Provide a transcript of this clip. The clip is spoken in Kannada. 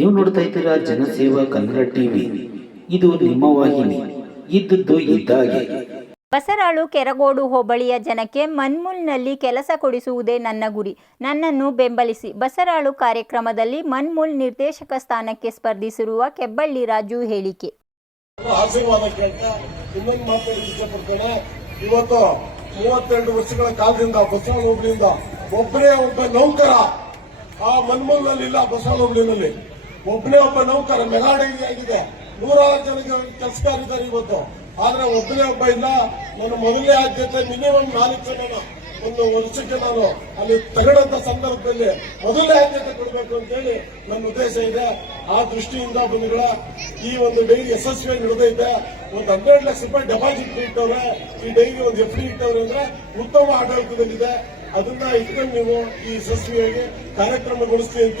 ನೀವು ನೋಡ್ತಾ ಇದ್ದೀರಾ ಜನಸೇವಾ ಕನ್ನಡ ಟಿವಿ. ಇದು ನಿಮ್ಮ ವಾಹಿನಿ. ಇದ್ದದ್ದು ಇದ್ದಾಗೆ. ಬಸರಾಳು ಕೆರಗೋಡು ಹೋಬಳಿಯ ಜನಕ್ಕೆ ಮನ್ಮೂಲ್ನಲ್ಲಿ ಕೆಲಸ ಕೊಡಿಸುವುದೇ ನನ್ನ ಗುರಿ. ನನ್ನನ್ನು ಬೆಂಬಲಿಸಿ. ಬಸರಾಳು ಕಾರ್ಯಕ್ರಮದಲ್ಲಿ ಮನ್ಮುಲ್ ನಿರ್ದೇಶಕ ಸ್ಥಾನಕ್ಕೆ ಸ್ಪರ್ಧಿಸಿರುವ ಕೆಬ್ಬಳ್ಳಿ ರಾಜು ಹೇಳಿಕೆ. ಇವತ್ತು ಮೂವತ್ತೆರಡು ವರ್ಷಗಳ ಕಾಲದಿಂದ ಬಸವನ ಹೋಬಳಿಯಿಂದ ಒಬ್ಬನೇ ಒಬ್ಬ ನೌಕರ ಆ ಮನ್ಮೂಲ್ನಲ್ಲಿ ಇಲ್ಲ ಬಸವನ ಹೋಬಳಿನಲ್ಲಿ ಒಬ್ಬನೇ ಒಬ್ಬ ನೌಕರ ಮೆಗಾಡಿಗೆ ಆಗಿದೆ. ನೂರಾರು ಜನ ಕೆಲಸಗಾರಿದ್ದಾರೆ ಇವತ್ತು. ಆದ್ರೆ ಒಬ್ಬನೇ ಒಬ್ಬ ಇಲ್ಲ. ನನ್ನ ಮೊದಲನೇ ಆದ್ಯತೆ ಮಿನಿಮಮ್ ನಾಲ್ಕು ಜನ ಒಂದು ವರ್ಷಕ್ಕೆ ನಾನು ಅಲ್ಲಿ ತಗೊಂಡಂತ ಸಂದರ್ಭದಲ್ಲಿ ಮೊದಲನೇ ಆದ್ಯತೆ ಕೊಡಬೇಕು ಅಂತ ಹೇಳಿ ನನ್ನ ಉದ್ದೇಶ ಇದೆ. ಆ ದೃಷ್ಟಿಯಿಂದ ಬಂಧುಗಳ, ಈ ಒಂದು ಡೈರಿ ಯಶಸ್ವಿಯಾಗಿ ನಡೆದೈತೆ ಒಂದು ಹನ್ನೆರಡು ಲಕ್ಷ ರೂಪಾಯಿ ಡೆಪಾಸಿಟ್ ಇಟ್ಟವ್ರೆ. ಈ ಡೈರಿ ಒಂದು ಎಫ್ ಡಿ ಇಟ್ಟವ್ರೆ ಅಂದ್ರೆ ಉತ್ತಮ ಆಡಳಿತದಲ್ಲಿದೆ. ಅದನ್ನ ಇಟ್ಕೊಂಡು ನೀವು ಈ ಯಶಸ್ವಿಯಾಗಿ ಕಾರ್ಯಕ್ರಮಗೊಳಿಸ್ತೀವಿ ಅಂತ